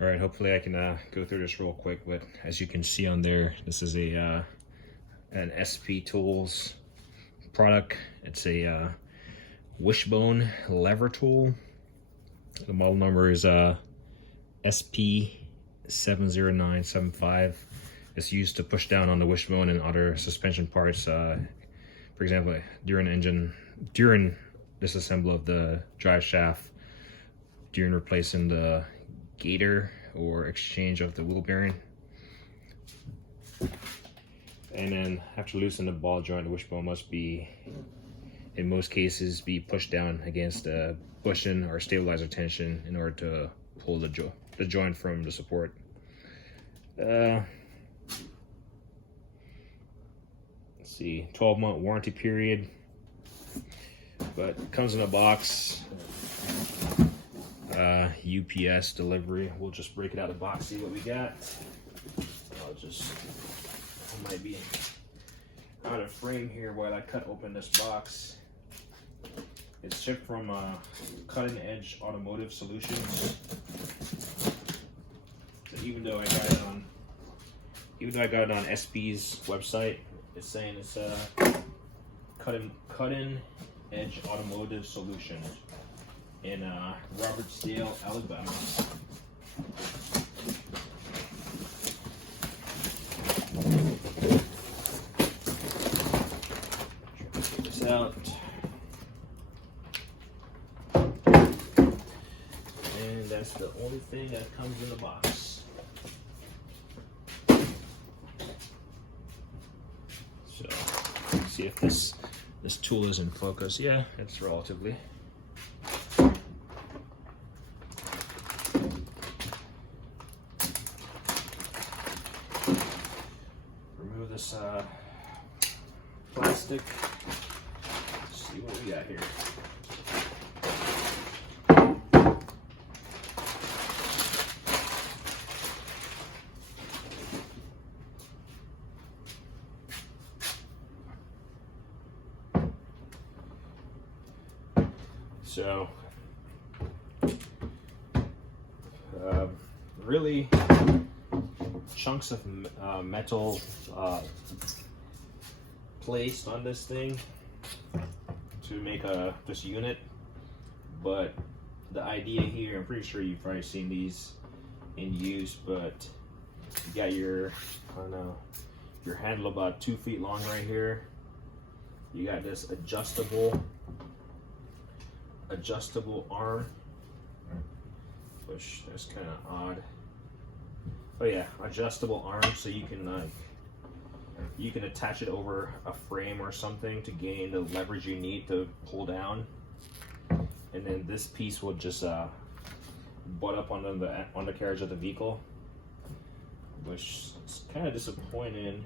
All right, hopefully I can go through this real quick, but as you can see on there, this is a an SP Tools product. It's a Wishbone lever tool. The model number is SP70975. It's used to push down on the wishbone and other suspension parts. For example, during disassembly of the drive shaft, during replacing the gator or exchange of the wheel bearing. And then after loosening the ball joint, the wishbone must be, in most cases, be pushed down against a bushing or stabilizer tension in order to pull the joint from the support. Let's see, 12-month warranty period, but it comes in a box. UPS delivery. We'll just break it out of the box, see what we got. I might be out of frame here while I cut open this box. It's shipped from Cutting Edge Automotive Solutions. So even though I got it on SP's website, it's saying it's Cutting Edge Automotive Solutions in Robertsdale, Alabama. Check this out. And that's the only thing that comes in the box. So, let's see if this tool is in focus. Yeah, it's relatively. Remove this plastic. Let's see what we got here. So, really chunks of metal placed on this thing to make this unit, but the idea here, I'm pretty sure you've probably seen these in use, but you got your, I don't know, your handle about 2 feet long right here. You got this adjustable arm, which is kind of odd. Oh yeah, adjustable arm, so you can attach it over a frame or something to gain the leverage you need to pull down. And then this piece will just butt up on the undercarriage of the vehicle, which is kind of disappointing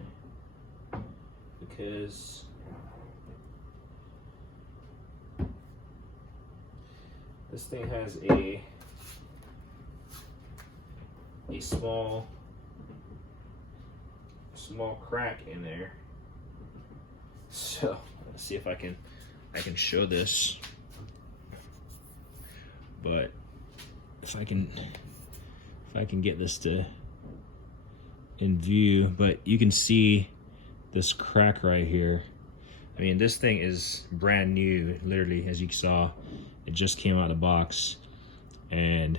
because this thing has a small crack in there. So let's see if I can show this. But if I can get this to in view, but you can see this crack right here. I mean, this thing is brand new, literally, as you saw. It just came out of the box, and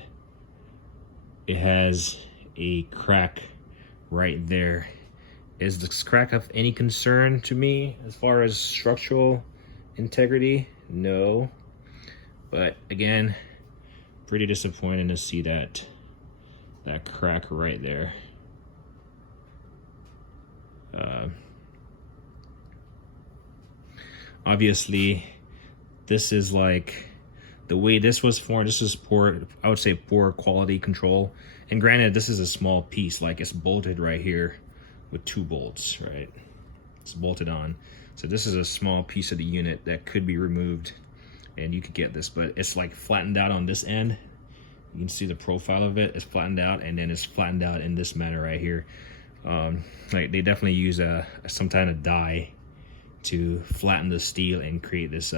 it has a crack right there. Is this crack of any concern to me as far as structural integrity? No. But again, pretty disappointing to see that crack right there. Obviously, this is like the way this was formed. This is poor, I would say poor quality control. And granted, this is a small piece, like it's bolted right here with 2 bolts, right? It's bolted on. So this is a small piece of the unit that could be removed and you could get this, but it's like flattened out on this end. You can see the profile of it. It's flattened out, and then it's flattened out in this manner right here. Like they definitely use some kind of die to flatten the steel and create this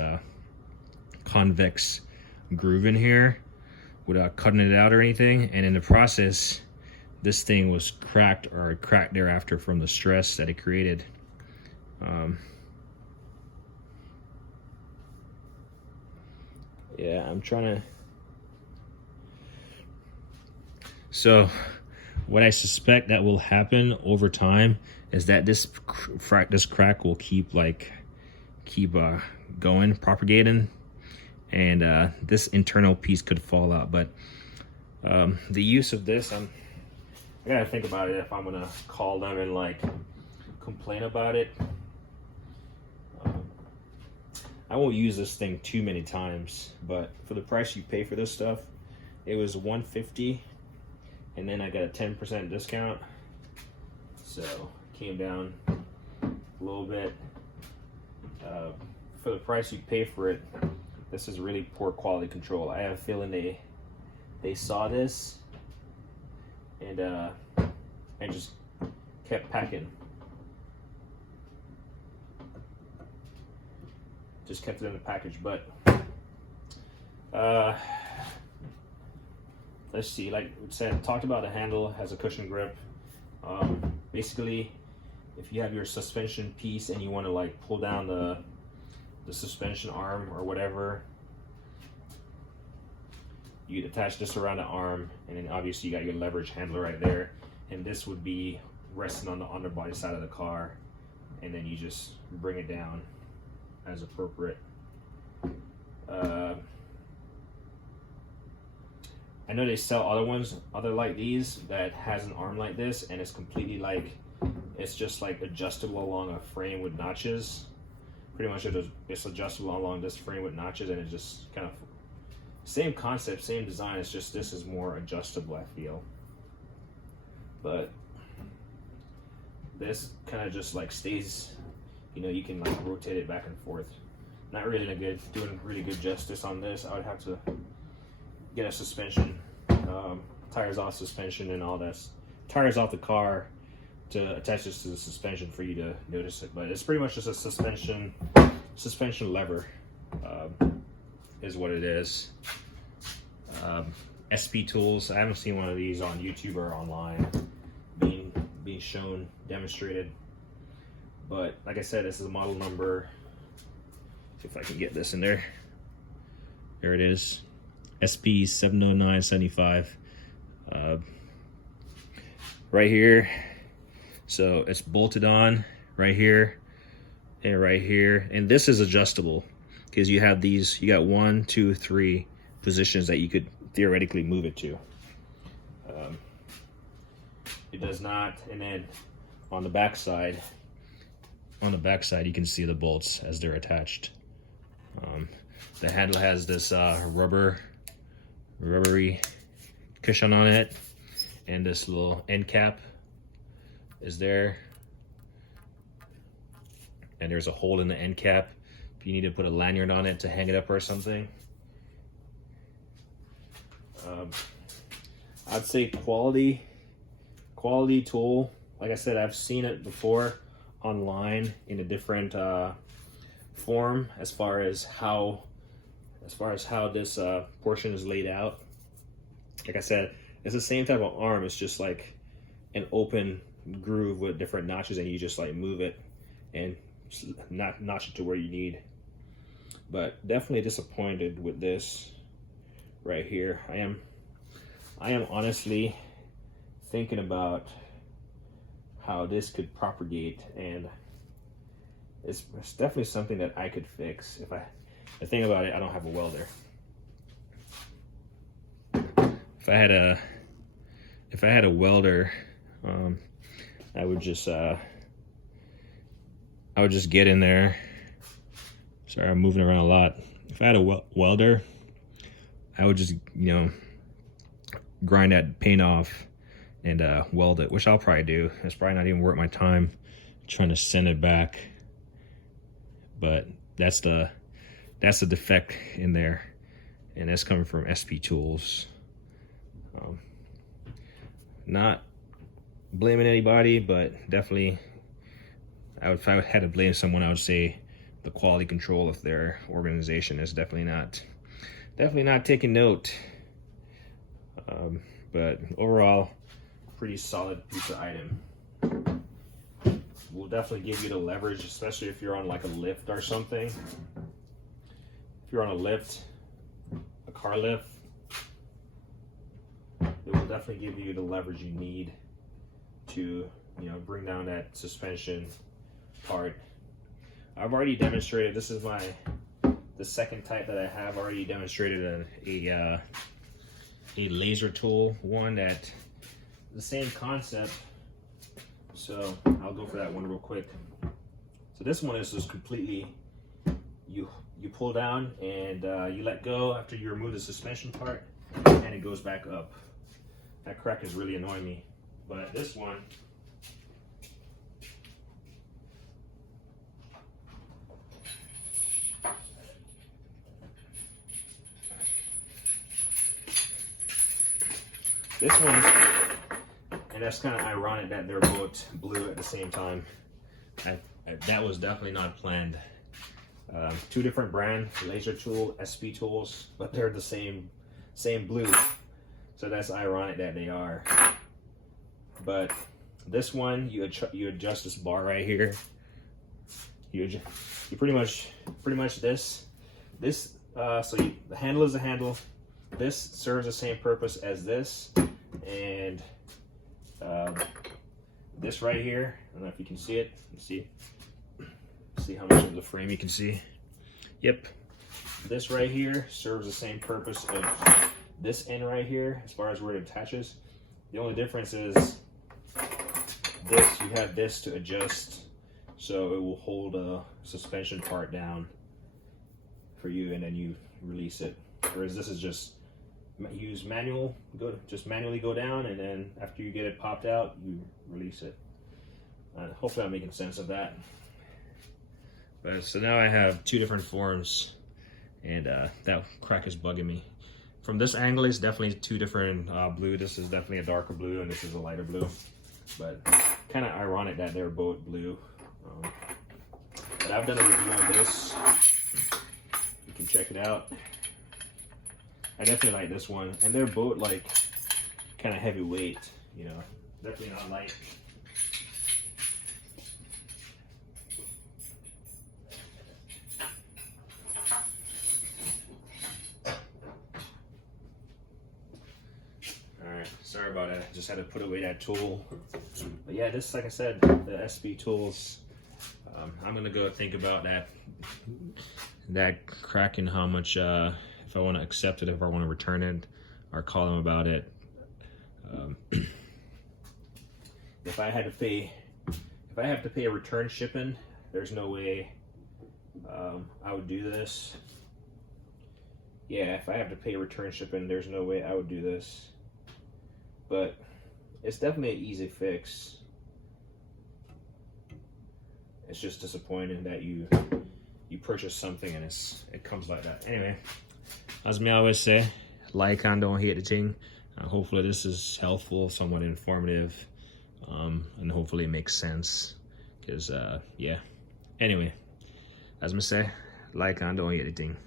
convex groove in here. without cutting it out or anything, and in the process this thing was cracked thereafter from the stress that it created. Yeah, I'm trying to. So what I suspect that will happen over time is that this crack will keep going, propagating, and this internal piece could fall out. But the use of this, I gotta think about it if I'm gonna call them and like complain about it. I won't use this thing too many times, but for the price you pay for this stuff, it was $150, and then I got a 10% discount, so it came down a little bit. For the price you pay for it, this is really poor quality control. I have a feeling they saw this and just kept packing. Just kept it in the package. But let's see, like I said, talked about the handle has a cushion grip. Basically, if you have your suspension piece and you want to like pull down the suspension arm or whatever, you attach this around the arm, and then obviously you got your leverage handle right there, and this would be resting on the underbody side of the car, and then you just bring it down as appropriate. I know they sell other like these that has an arm like this, and it's completely like, it's just like adjustable along a frame with notches. Pretty much it's adjustable along this frame with notches, and it's just kind of same concept, same design. It's just this is more adjustable, I feel. But this kind of just like stays, you know, you can like rotate it back and forth. Not really doing really good justice on this. I would have to get a suspension, tires off suspension and all that, tires off the car to attach this to the suspension for you to notice it. But it's pretty much just a suspension lever, is what it is. SP Tools. I haven't seen one of these on YouTube or online being shown, demonstrated. But like I said, this is a model number. See if I can get this in there. There it is. SP 70975. Right here. So it's bolted on right here and right here. And this is adjustable because you have these, you got 1, 2, 3 positions that you could theoretically move it to. It does not. And then on the back side, you can see the bolts as they're attached. The handle has this rubbery cushion on it, and this little end cap is there, and there's a hole in the end cap if you need to put a lanyard on it to hang it up or something. I'd say quality tool. Like I said, I've seen it before online in a different form as far as how this portion is laid out. Like I said, it's the same type of arm. It's just like an open groove with different notches, and you just like move it and notch it to where you need. But definitely disappointed with this right here. I am honestly thinking about how this could propagate, and it's definitely something that I could fix. The thing about it, I don't have a welder. If I had a welder, I would just get in there. Sorry, I'm moving around a lot. If I had a welder, I would just, you know, grind that paint off and weld it, which I'll probably do. It's probably not even worth my time trying to send it back. But that's the defect in there, and that's coming from SP Tools. Not blaming anybody, but definitely, if I had to blame someone, I would say the quality control of their organization is definitely not taking note. But overall, pretty solid piece of item. Will definitely give you the leverage, especially if you're on like a lift or something. If you're on a lift, a car lift, it will definitely give you the leverage you need to, you know, bring down that suspension part. I've already demonstrated, this is the second type that I have already demonstrated a laser tool, one that the same concept. So I'll go for that one real quick. So this one is just completely, you pull down and you let go after you remove the suspension part, and it goes back up. That crack is really annoying me. But this one, and that's kind of ironic that they're both blue at the same time. That was definitely not planned. Two different brand laser tool, SP tools, but they're the same blue. So that's ironic that they are. But this one, you adjust this bar right here. You pretty much this. So the handle is the handle. This serves the same purpose as this, and this right here. I don't know if you can see it. Let's see how much of the frame you can see. Yep. This right here serves the same purpose of this end right here as far as where it attaches. The only difference is this, you have this to adjust so it will hold a suspension part down for you, and then you release it. Whereas this is just use manual, just manually go down, and then after you get it popped out, you release it. Hopefully I'm making sense of that. But so now I have two different forms, and that crack is bugging me. From this angle, it's definitely two different blue. This is definitely a darker blue, and this is a lighter blue. But kind of ironic that they're both blue. But I've done a review on this. You can check it out. I definitely like this one, and they're both like kind of heavyweight, you know, definitely not light. All right, sorry about that. Just had to put away that tool. But yeah, this, like I said, the SB tools. I'm gonna go think about that crack and how much. If I want to accept it, if I want to return it, or call them about it. If I have to pay a return shipping, there's no way I would do this. Yeah, if I have to pay return shipping, there's no way I would do this. But it's definitely an easy fix. It's just disappointing that you purchase something and it comes like that. Anyway, as me always say, like and don't hate the thing. Hopefully this is helpful, somewhat informative, and hopefully it makes sense. Because yeah. Anyway, as me say, like and don't hate the thing.